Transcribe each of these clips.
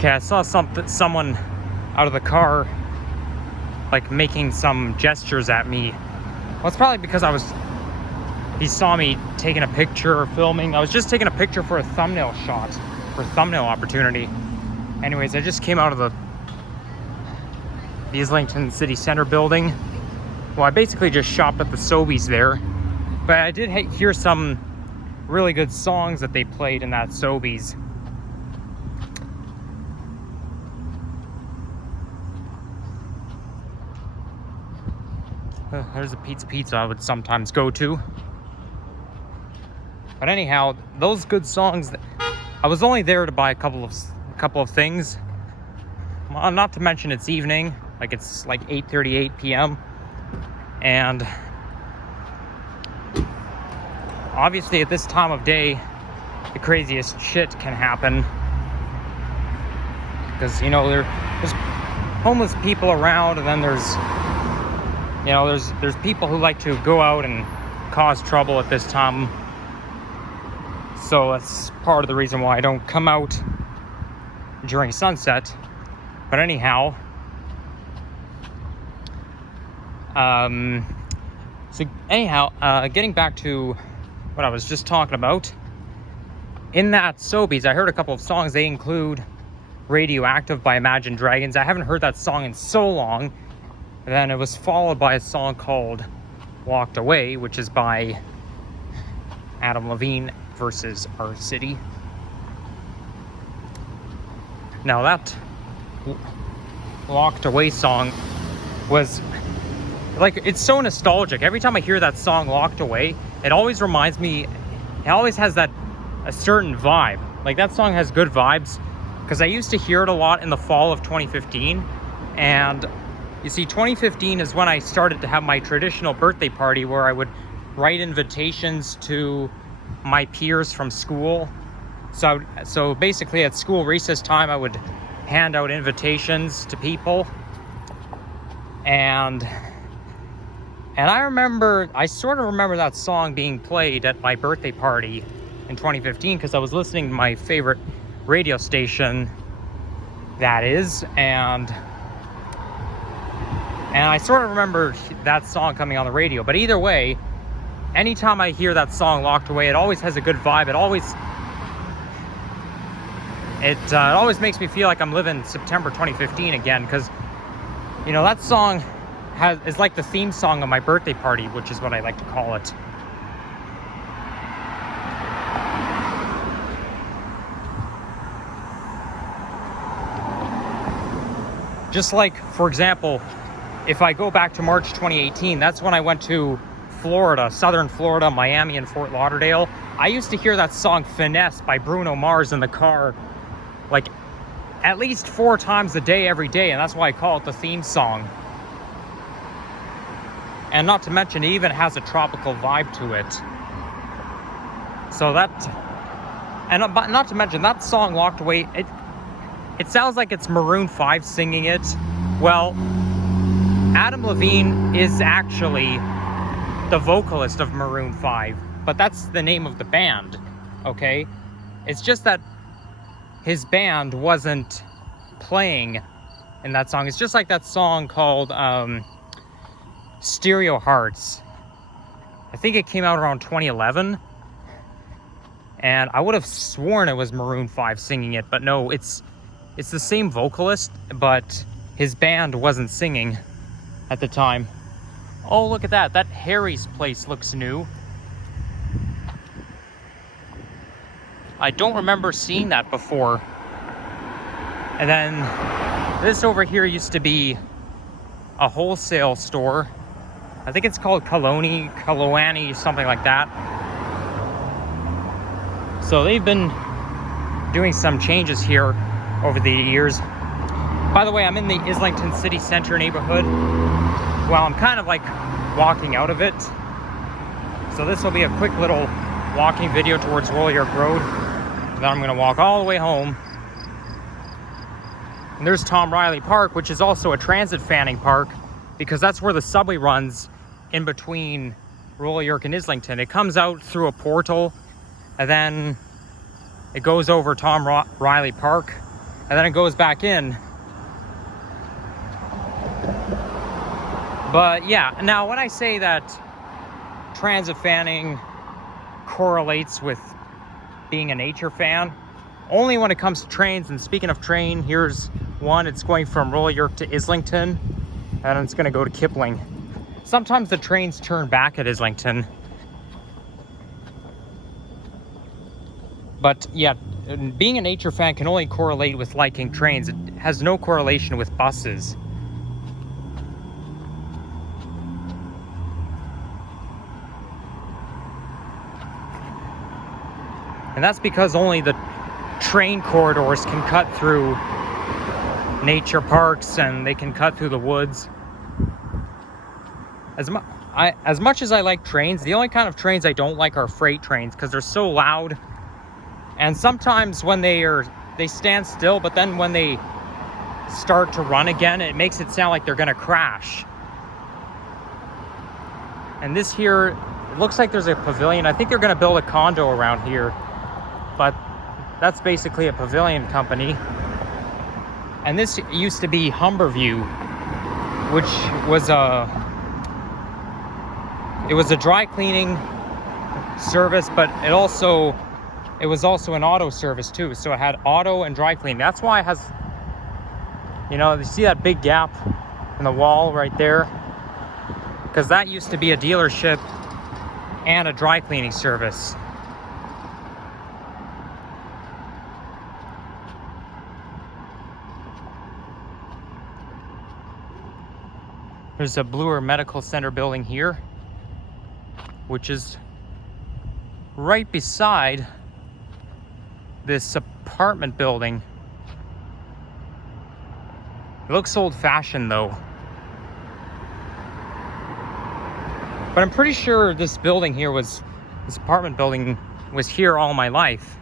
Okay, I saw someone out of the car, like making some gestures at me. Well, it's probably because he saw me taking a picture or filming. I was just taking a picture for a thumbnail shot, for thumbnail opportunity. Anyways, I just came out of the Islington City Center building. Well, I basically just shopped at the Sobeys there, but I did hear some really good songs that they played in that Sobeys. There's a pizza I would sometimes go to. But anyhow, those good songs, I was only there to buy a couple of things. Well, not to mention it's evening, like it's like 8:38 p.m. And obviously at this time of day, the craziest shit can happen. Because, you know, there's homeless people around, and then there's people who like to go out and cause trouble at this time. So that's part of the reason why I don't come out during sunset. But anyhow, getting back to what I was just talking about, in that Sobeys, I heard a couple of songs. They include Radioactive by Imagine Dragons. I haven't heard that song in so long. And then it was followed by a song called Locked Away, which is by Adam Levine versus Our City. Now that Locked Away song was like, it's so nostalgic. Every time I hear that song Locked Away, it always reminds me, it always has a certain vibe. Like, that song has good vibes, because I used to hear it a lot in the fall of 2015. And you see, 2015 is when I started to have my traditional birthday party, where I would write invitations to my peers from school. So basically at school recess time, I would hand out invitations to people. And I sort of remember that song being played at my birthday party in 2015, because I was listening to my favorite radio station, that is, and I sort of remember that song coming on the radio. But either way, anytime I hear that song Locked Away, it always has a good vibe. It always makes me feel like I'm living September 2015 again, because, you know, that song is like the theme song of my birthday party, which is what I like to call it. Just like, for example, if I go back to March 2018, that's when I went to Florida, southern Florida, Miami, and Fort Lauderdale. I used to hear that song Finesse by Bruno Mars in the car, like, at least 4 times a day, every day, and that's why I call it the theme song. And not to mention, it even has a tropical vibe to it. So but not to mention, that song Locked Away, it sounds like it's Maroon 5 singing it. Well, Adam Levine is actually the vocalist of Maroon 5, but that's the name of the band, okay? It's just that his band wasn't playing in that song. It's just like that song called Stereo Hearts. I think it came out around 2011, and I would have sworn it was Maroon 5 singing it, but no, it's the same vocalist, but his band wasn't singing at the time. Oh, look at that. That Harry's place looks new. I don't remember seeing that before. And then this over here used to be a wholesale store. I think it's called Kalani, something like that. So they've been doing some changes here over the years. By the way, I'm in the Islington City Center neighborhood. Well, I'm kind of like walking out of it. So this will be a quick little walking video towards Royal York Road. Then I'm gonna walk all the way home. And there's Tom Riley Park, which is also a transit fanning park, because that's where the subway runs in between Royal York and Islington. It comes out through a portal, and then it goes over Tom Riley Park, and then it goes back in. But yeah, now when I say that transit fanning correlates with being a nature fan, only when it comes to trains. And speaking of train, here's one. It's going from Rollyurk to Islington, and it's going to go to Kipling. Sometimes the trains turn back at Islington. But yeah, being a nature fan can only correlate with liking trains. It has no correlation with buses. And that's because only the train corridors can cut through nature parks, and they can cut through the woods. As much as I like trains, the only kind of trains I don't like are freight trains, because they're so loud. And sometimes when they stand still, but then when they start to run again, it makes it sound like they're gonna crash. And this here, it looks like there's a pavilion. I think they're gonna build a condo around here, but that's basically a pavilion company. And this used to be Humberview, which was it was a dry cleaning service, but it was also an auto service too. So it had auto and dry cleaning. That's why it has, you see that big gap in the wall right there? Because that used to be a dealership and a dry cleaning service. There's a Bloor Medical Center building here, which is right beside this apartment building. It looks old-fashioned though. But I'm pretty sure this apartment building was here all my life.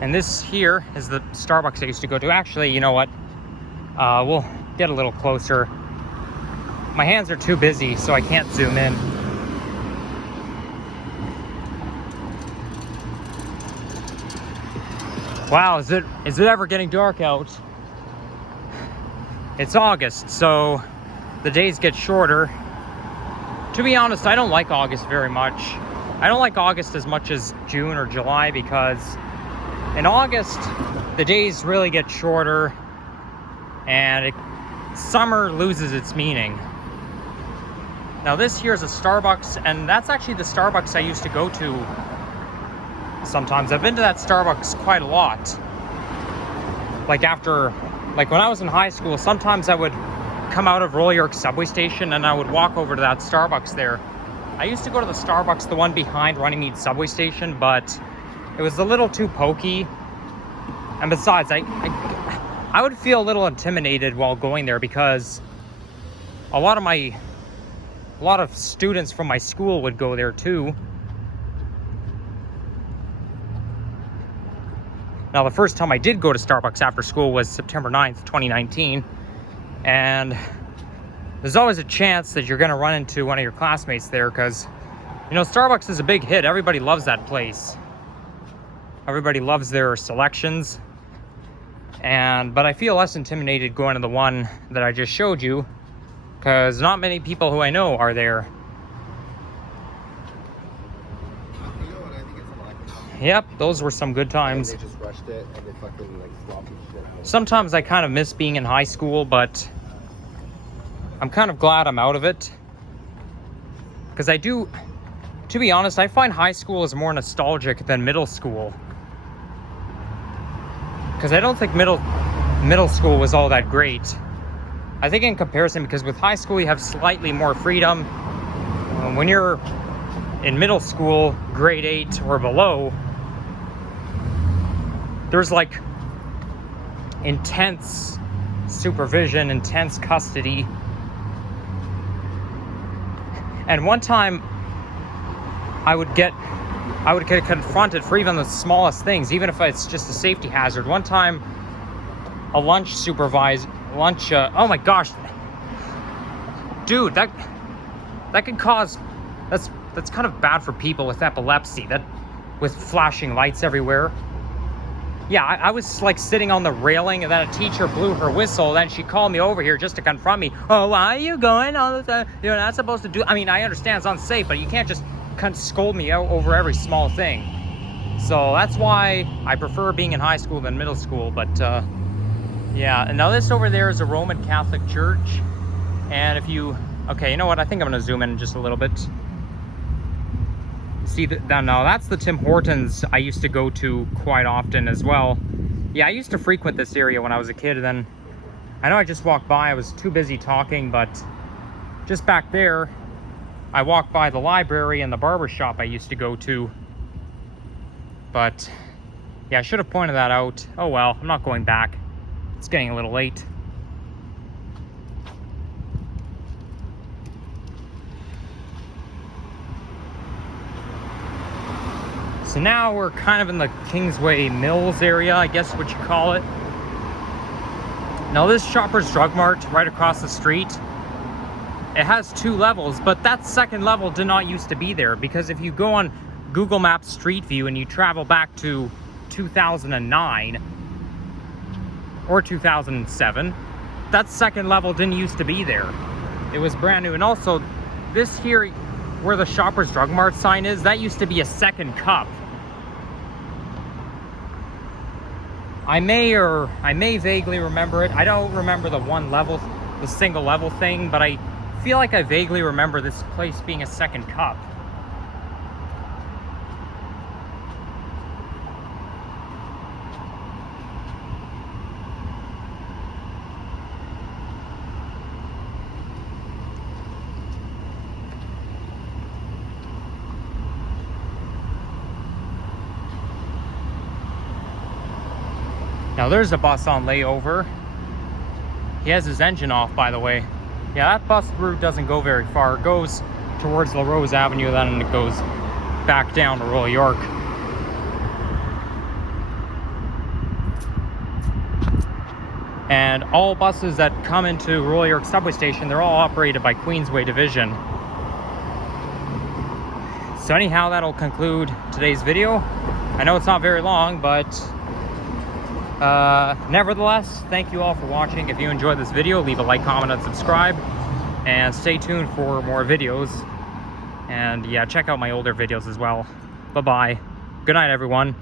And this here is the Starbucks I used to go to. Actually, you know what? We'll get a little closer. My hands are too busy, so I can't zoom in. Wow, is it ever getting dark out? It's August, so the days get shorter. To be honest, I don't like August very much. I don't like August as much as June or July, because in August, the days really get shorter, and summer loses its meaning. Now this here is a Starbucks, and that's actually the Starbucks I used to go to sometimes. I've been to that Starbucks quite a lot. Like when I was in high school, sometimes I would come out of Rollyurk subway station and I would walk over to that Starbucks there. I used to go to the Starbucks, the one behind Runnymede subway station, but it was a little too pokey. And besides, I would feel a little intimidated while going there, because a lot of students from my school would go there too. Now, the first time I did go to Starbucks after school was September 9th, 2019. And there's always a chance that you're gonna run into one of your classmates there, because, Starbucks is a big hit. Everybody loves that place. Everybody loves their selections. But I feel less intimidated going to the one that I just showed you, because not many people who I know are there. Yep, those were some good times. And they just rushed it and they fucking sloppy shit. Sometimes I kind of miss being in high school, but I'm kind of glad I'm out of it. Because to be honest, I find high school is more nostalgic than middle school. Because I don't think middle school was all that great. I think in comparison, because with high school you have slightly more freedom. When you're in middle school, grade 8 or below, there's intense supervision, intense custody. And one time I would get confronted for even the smallest things, even if it's just a safety hazard. One time a oh my gosh, dude, that could cause, that's kind of bad for people with epilepsy, with flashing lights everywhere. Yeah, I was like sitting on the railing, and then a teacher blew her whistle. Then she called me over here just to confront me. Oh, why are you going all the time? You're not supposed to do. I mean, I understand it's unsafe, but you can't just scold me out over every small thing. So that's why I prefer being in high school than middle school. But yeah, and now this over there is a Roman Catholic church. And if you, okay, you know what? I think I'm gonna zoom in just a little bit. See, now that's the Tim Hortons I used to go to quite often as well. Yeah, I used to frequent this area when I was a kid, and then I know I just walked by. I was too busy talking, but just back there, I walked by the library and the barber shop I used to go to. But yeah, I should have pointed that out. Oh well, I'm not going back. It's getting a little late. So now we're kind of in the Kingsway Mills area, I guess what you call it. Now this Shoppers Drug Mart right across the street, it has 2 levels, but that second level did not used to be there, because if you go on Google Maps Street View and you travel back to 2009 or 2007, that second level didn't used to be there. It was brand new. And also this here where the Shoppers Drug Mart sign is, that used to be a second cup. I may vaguely remember it. I don't remember the single level thing, but I feel like I vaguely remember this place being a second cup. Now there's a bus on layover. He has his engine off, by the way. Yeah, that bus route doesn't go very far. It goes towards La Rose Avenue, then it goes back down to Royal York. And all buses that come into Royal York subway station, they're all operated by Queensway Division. So anyhow, that'll conclude today's video. I know it's not very long, but nevertheless, thank you all for watching. If you enjoyed this video, leave a like, comment, and subscribe, and stay tuned for more videos. And yeah, check out my older videos as well. Bye bye. Good night, everyone.